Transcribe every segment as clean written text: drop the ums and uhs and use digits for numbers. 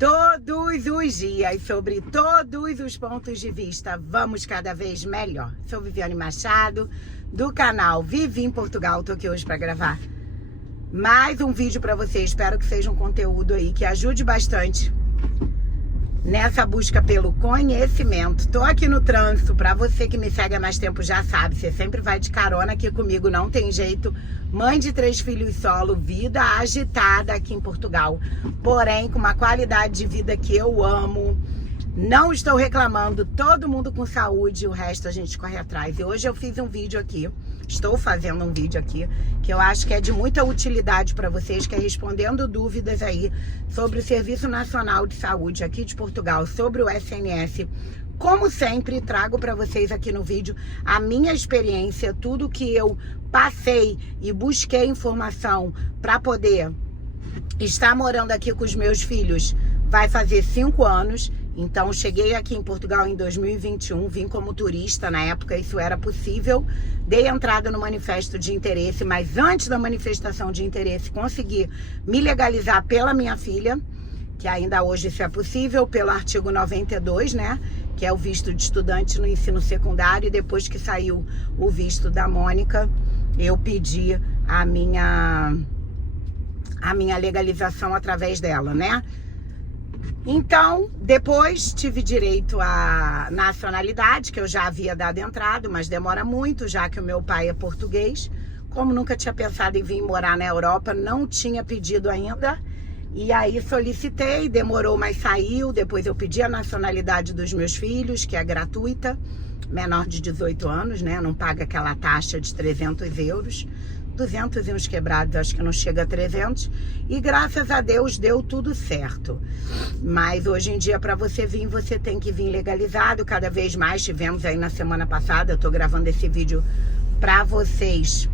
Todos os dias, sobre todos os pontos de vista, vamos cada vez melhor. Sou Viviane Machado, do canal Vivi em Portugal. Tô aqui hoje para gravar mais um vídeo para vocês. Espero que seja um conteúdo aí que ajude bastante nessa busca pelo conhecimento. Tô aqui no trânsito, para você que me segue há mais tempo já sabe, você sempre vai de carona aqui comigo, não tem jeito. Mãe de 3 filhos solo, vida agitada aqui em Portugal, porém com uma qualidade de vida que eu amo. Não estou reclamando, todo mundo com saúde, o resto a gente corre atrás. E hoje eu fiz um vídeo aqui, estou fazendo um vídeo aqui, que eu acho que é de muita utilidade para vocês, que é respondendo dúvidas aí sobre o Serviço Nacional de Saúde aqui de Portugal, sobre o SNS. Como sempre, trago para vocês aqui no vídeo a minha experiência, tudo que eu passei e busquei informação para poder estar morando aqui com os meus filhos. Vai fazer 5 anos. Então, cheguei aqui em Portugal em 2021, vim como turista, na época isso era possível. Dei entrada no manifesto de interesse, mas antes da manifestação de interesse, consegui me legalizar pela minha filha, que ainda hoje isso é possível, pelo artigo 92, né? Que é o visto de estudante no ensino secundário. E depois que saiu o visto da Mônica, eu pedi a minha legalização através dela, né? Então, depois tive direito à nacionalidade, que eu já havia dado entrada, mas demora muito, já que o meu pai é português. Como nunca tinha pensado em vir morar na Europa, não tinha pedido ainda. E aí solicitei, demorou, mas saiu. Depois eu pedi a nacionalidade dos meus filhos, que é gratuita, menor de 18 anos, né? Não paga aquela taxa de 300 euros. 200 e uns quebrados, acho que não chega a 300. E graças a Deus deu tudo certo. Mas hoje em dia, para você vir, você tem que vir legalizado. Cada vez mais tivemos aí na semana passada, eu tô gravando esse vídeo para vocês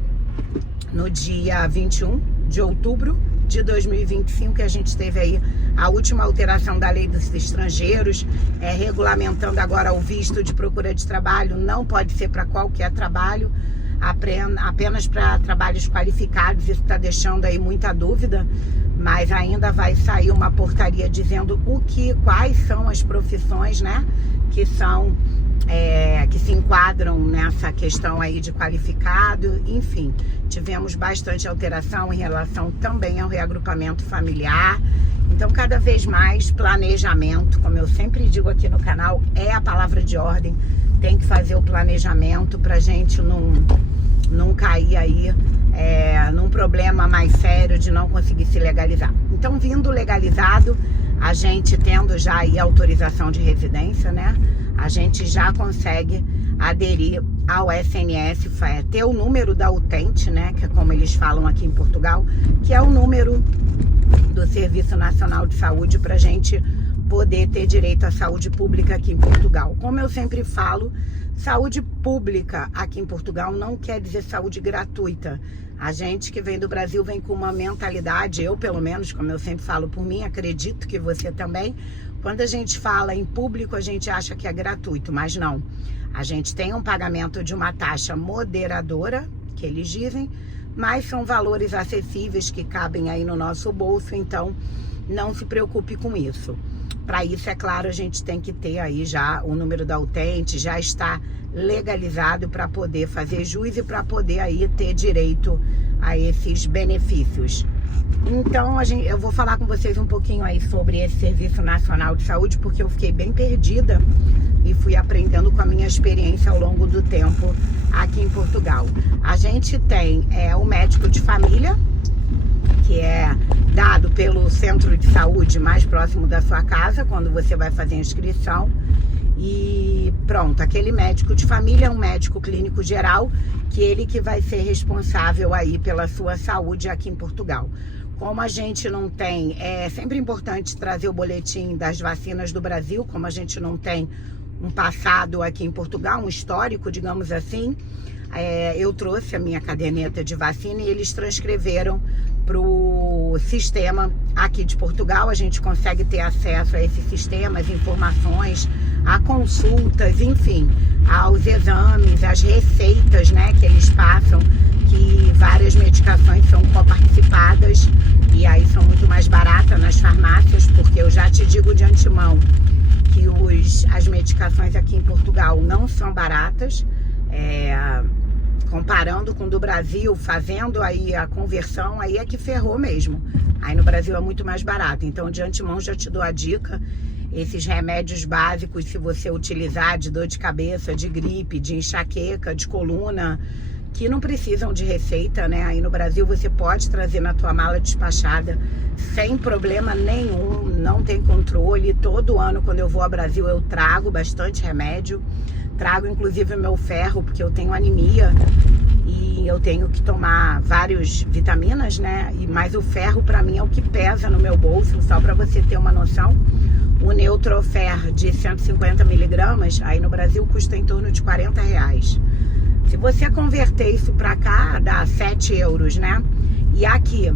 no dia 21 de outubro de 2025, que a gente teve aí a última alteração da lei dos estrangeiros, regulamentando agora o visto de procura de trabalho. Não pode ser para qualquer trabalho, apenas para trabalhos qualificados. Isso está deixando aí muita dúvida, mas ainda vai sair uma portaria dizendo quais são as profissões, né, que se enquadram nessa questão aí de qualificado. Enfim, tivemos bastante alteração em relação também ao reagrupamento familiar. Então, cada vez mais planejamento, como eu sempre digo aqui no canal, é a palavra de ordem. Tem que fazer o planejamento pra gente não cair aí num problema mais sério de não conseguir se legalizar. Então, vindo legalizado, a gente tendo já aí autorização de residência, né? A gente já consegue aderir ao SNS, ter o número da utente, né? Que é como eles falam aqui em Portugal, que é o número do Serviço Nacional de Saúde, para a gente poder ter direito à saúde pública aqui em Portugal. Como eu sempre falo, saúde pública aqui em Portugal não quer dizer saúde gratuita. A gente que vem do Brasil vem com uma mentalidade, eu pelo menos, como eu sempre falo por mim, acredito que você também, quando a gente fala em público, a gente acha que é gratuito, mas não. A gente tem um pagamento de uma taxa moderadora, que eles dizem, mas são valores acessíveis que cabem aí no nosso bolso, então não se preocupe com isso. Para isso, é claro, a gente tem que ter aí já o número da utente, já está legalizado para poder fazer jus e para poder aí ter direito a esses benefícios. Então, eu vou falar com vocês um pouquinho aí sobre esse Serviço Nacional de Saúde, porque eu fiquei bem perdida e fui aprendendo com a minha experiência ao longo do tempo aqui em Portugal. A gente tem o médico de família, que é dado pelo centro de saúde mais próximo da sua casa, quando você vai fazer a inscrição. E pronto, aquele médico de família é um médico clínico geral, que ele que vai ser responsável aí pela sua saúde aqui em Portugal. Como a gente não tem, é sempre importante trazer o boletim das vacinas do Brasil, como a gente não tem um passado aqui em Portugal, um histórico, digamos assim, eu trouxe a minha caderneta de vacina e eles transcreveram para o sistema aqui de Portugal. A gente consegue ter acesso a esse sistema, as informações, a consultas, enfim, aos exames, às receitas, né, que eles passam, que várias medicações são coparticipadas e aí são muito mais baratas nas farmácias, porque eu já tive digo de antemão que as medicações aqui em Portugal não são baratas. Comparando com o do Brasil, fazendo aí a conversão, aí é que ferrou mesmo. Aí no Brasil é muito mais barato. Então, de antemão, já te dou a dica. Esses remédios básicos, se você utilizar de dor de cabeça, de gripe, de enxaqueca, de coluna, que não precisam de receita, né? Aí no Brasil você pode trazer na tua mala despachada sem problema nenhum, não tem controle. Todo ano, quando eu vou ao Brasil, eu trago bastante remédio. Trago inclusive o meu ferro, porque eu tenho anemia e eu tenho que tomar várias vitaminas, né? Mas o ferro para mim é o que pesa no meu bolso, só para você ter uma noção. O Neutrofer de 150 miligramas, aí no Brasil custa em torno de R$40. Se você converter isso para cá, dá 7 euros, né? E aqui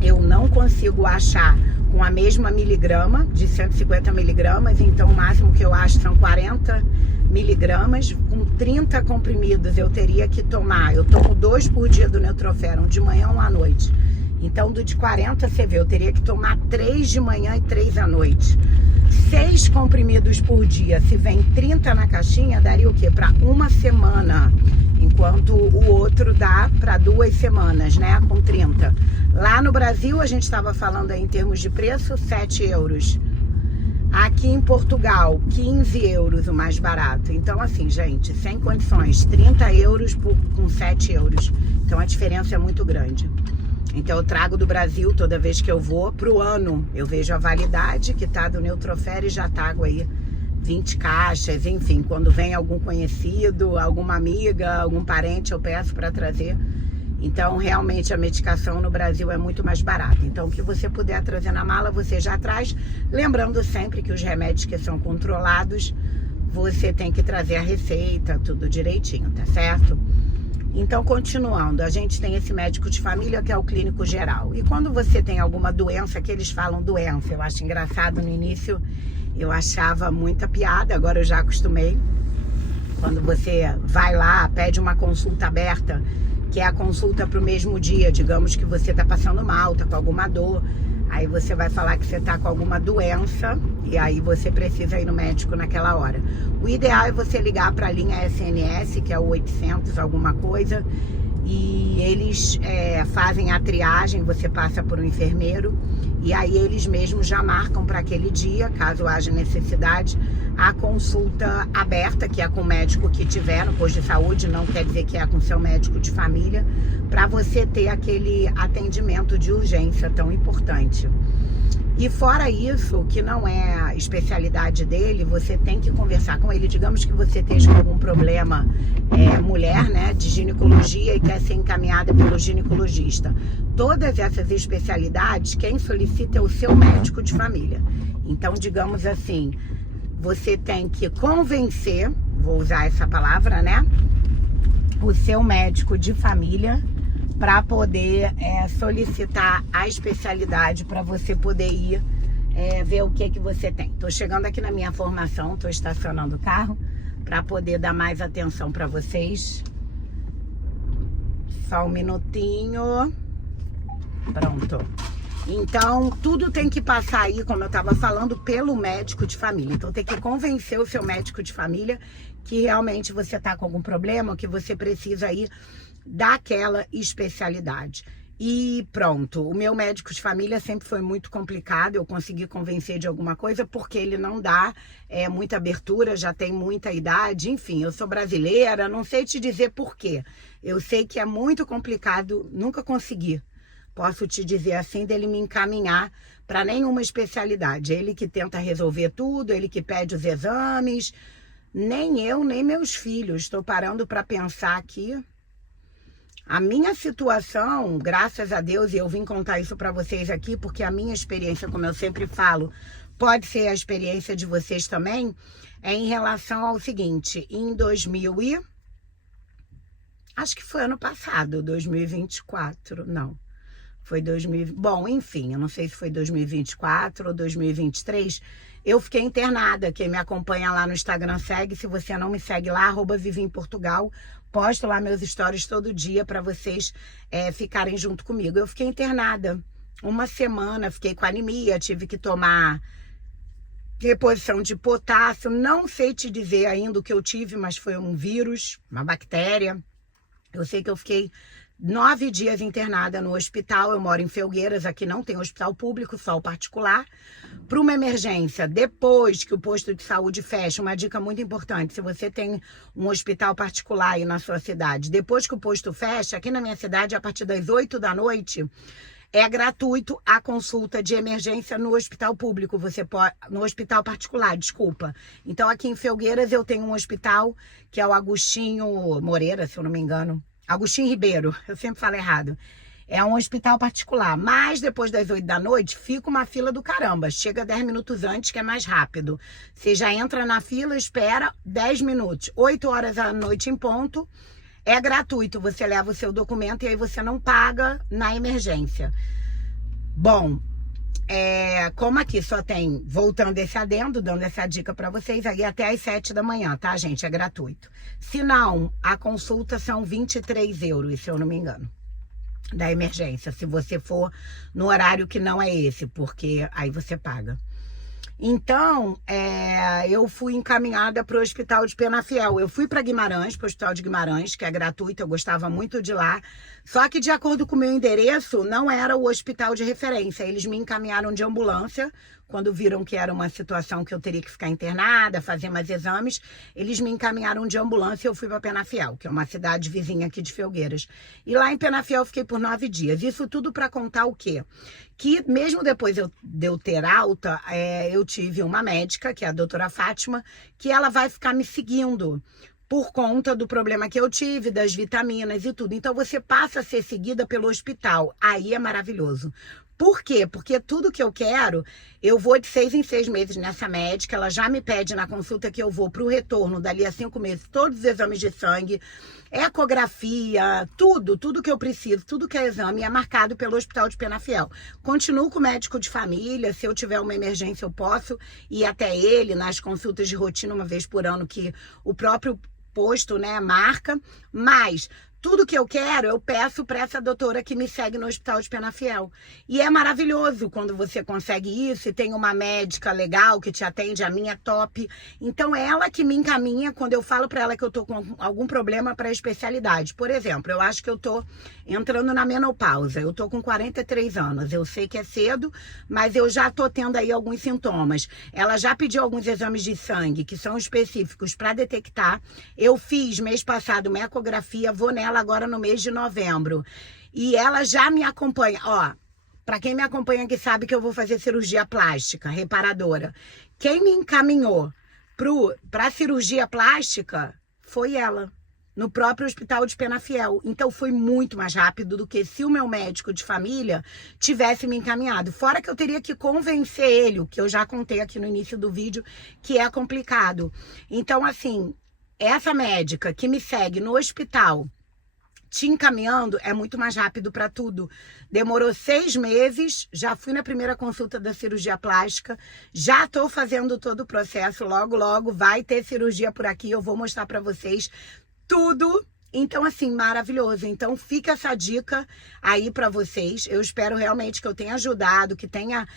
eu não consigo achar com a mesma miligrama, de 150 miligramas, então o máximo que eu acho são 40 miligramas. Com 30 comprimidos eu teria que tomar, eu tomo 2 por dia do Neutrofer, um de manhã e um à noite. Então do de 40 você vê, eu teria que tomar 3 de manhã e 3 à noite. 6 comprimidos por dia, se vem 30 na caixinha, daria o quê? Para uma semana, enquanto o outro dá para 2 semanas, né? Com 30. Lá no Brasil, a gente estava falando aí em termos de preço, 7 euros. Aqui em Portugal, 15 euros o mais barato. Então, assim, gente, sem condições, 30 euros com 7 euros. Então, a diferença é muito grande. Então, eu trago do Brasil toda vez que eu vou pro ano. Eu vejo a validade que tá do Neutrofer e já trago aí 20 caixas, enfim. Quando vem algum conhecido, alguma amiga, algum parente, eu peço para trazer. Então, realmente, a medicação no Brasil é muito mais barata. Então, o que você puder trazer na mala, você já traz. Lembrando sempre que os remédios que são controlados, você tem que trazer a receita, tudo direitinho, tá certo? Então, continuando, a gente tem esse médico de família que é o clínico geral. E quando você tem alguma doença, que eles falam doença, eu acho engraçado, no início eu achava muita piada, agora eu já acostumei. Quando você vai lá, pede uma consulta aberta, que é a consulta para o mesmo dia, digamos que você está passando mal, está com alguma dor, aí você vai falar que você está com alguma doença e aí você precisa ir no médico naquela hora. O ideal é você ligar para a linha SNS, que é o 800 alguma coisa, e eles fazem a triagem, você passa por um enfermeiro e aí eles mesmos já marcam para aquele dia, caso haja necessidade, a consulta aberta, que é com o médico que tiver no posto de saúde, não quer dizer que é com seu médico de família, para você ter aquele atendimento de urgência tão importante. E fora isso, que não é a especialidade dele, você tem que conversar com ele. Digamos que você esteja com algum problema, mulher, né, de ginecologia e quer ser encaminhada pelo ginecologista. Todas essas especialidades, quem solicita é o seu médico de família. Então, digamos assim, você tem que convencer, vou usar essa palavra, né, o seu médico de família para poder solicitar a especialidade, para você poder ir ver o que você tem. Tô chegando aqui na minha formação, tô estacionando o carro para poder dar mais atenção para vocês. Só um minutinho. Pronto. Então, tudo tem que passar aí, como eu estava falando, pelo médico de família. Então, tem que convencer o seu médico de família que realmente você está com algum problema, que você precisa ir daquela especialidade. E pronto, o meu médico de família sempre foi muito complicado, eu consegui convencer de alguma coisa, porque ele não dá muita abertura, já tem muita idade, enfim, eu sou brasileira, não sei te dizer por quê. Eu sei que é muito complicado, nunca consegui. Posso te dizer assim, dele me encaminhar para nenhuma especialidade. Ele que tenta resolver tudo, ele que pede os exames. Nem eu, nem meus filhos. Estou parando para pensar aqui. A minha situação, graças a Deus, e eu vim contar isso para vocês aqui, porque a minha experiência, como eu sempre falo, pode ser a experiência de vocês também, é em relação ao seguinte, em acho que foi ano passado, 2024, não. Foi 2000, bom, enfim, eu não sei se foi 2024 ou 2023, eu fiquei internada. Quem me acompanha lá no Instagram segue, se você não me segue lá, @viviemportugal, posto lá meus stories todo dia para vocês ficarem junto comigo. Eu fiquei internada uma semana, fiquei com anemia, tive que tomar reposição de potássio. Não sei te dizer ainda o que eu tive, mas foi um vírus, uma bactéria. Eu sei que eu fiquei 9 dias internada no hospital. Eu moro em Felgueiras, aqui não tem hospital público, só o particular. Para uma emergência, depois que o posto de saúde fecha, uma dica muito importante: se você tem um hospital particular aí na sua cidade, depois que o posto fecha, aqui na minha cidade, a partir das 8 da noite, é gratuito a consulta de emergência no hospital público, você pode, no hospital particular, desculpa. Então, aqui em Felgueiras, eu tenho um hospital que é o Agostinho Moreira, se eu não me engano. Agostinho Ribeiro, eu sempre falo errado. É um hospital particular, mas depois das 8 da noite fica uma fila do caramba. Chega 10 minutos antes, que é mais rápido. Você já entra na fila, espera 10 minutos. 8 horas da noite em ponto. É gratuito, você leva o seu documento e aí você não paga na emergência. Bom, como aqui só tem, voltando esse adendo, dando essa dica para vocês, aí até às 7 da manhã, tá, gente? É gratuito. Se não, a consulta são 23 euros, se eu não me engano, da emergência, se você for no horário que não é esse, porque aí você paga. Então, eu fui encaminhada para o Hospital de Penafiel. Eu fui para Guimarães, para o Hospital de Guimarães, que é gratuito, eu gostava muito de lá. Só que, de acordo com o meu endereço, não era o hospital de referência. Eles me encaminharam de ambulância, quando viram que era uma situação que eu teria que ficar internada, fazer mais exames. Eles me encaminharam de ambulância e eu fui para Penafiel, que é uma cidade vizinha aqui de Felgueiras. E lá em Penafiel eu fiquei por 9 dias. Isso tudo para contar o quê? Que mesmo depois de eu ter alta, eu tive uma médica, que é a doutora Fátima, que ela vai ficar me seguindo por conta do problema que eu tive, das vitaminas e tudo. Então você passa a ser seguida pelo hospital. Aí é maravilhoso. Por quê? Porque tudo que eu quero, eu vou de 6 em 6 meses nessa médica, ela já me pede na consulta que eu vou para o retorno, dali a 5 meses, todos os exames de sangue, ecografia, tudo que eu preciso, tudo que é exame é marcado pelo Hospital de Penafiel. Continuo com o médico de família, se eu tiver uma emergência eu posso ir até ele nas consultas de rotina uma vez por ano que o próprio posto, né, marca, mas tudo que eu quero, eu peço para essa doutora que me segue no Hospital de Penafiel. E é maravilhoso quando você consegue isso e tem uma médica legal que te atende, a minha top. Então, é ela que me encaminha quando eu falo para ela que eu tô com algum problema para especialidade. Por exemplo, eu acho que eu tô entrando na menopausa. Eu tô com 43 anos. Eu sei que é cedo, mas eu já tô tendo aí alguns sintomas. Ela já pediu alguns exames de sangue que são específicos para detectar. Eu fiz mês passado uma ecografia, vou nela agora no mês de novembro. E ela já me acompanha. Ó, para quem me acompanha aqui sabe que eu vou fazer cirurgia plástica, reparadora. Quem me encaminhou para cirurgia plástica foi ela, no próprio Hospital de Penafiel. Então foi muito mais rápido do que se o meu médico de família tivesse me encaminhado. Fora que eu teria que convencer ele, o que eu já contei aqui no início do vídeo, que é complicado. Então, assim, essa médica que me segue no hospital te encaminhando é muito mais rápido para tudo. Demorou 6 meses, já fui na primeira consulta da cirurgia plástica, já estou fazendo todo o processo, logo vai ter cirurgia por aqui, eu vou mostrar para vocês tudo. Então, assim, maravilhoso. Então, fica essa dica aí para vocês. Eu espero realmente que eu tenha ajudado, que tenha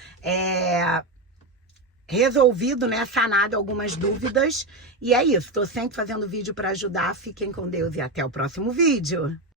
resolvido, né, sanado algumas dúvidas. E é isso, estou sempre fazendo vídeo para ajudar. Fiquem com Deus e até o próximo vídeo.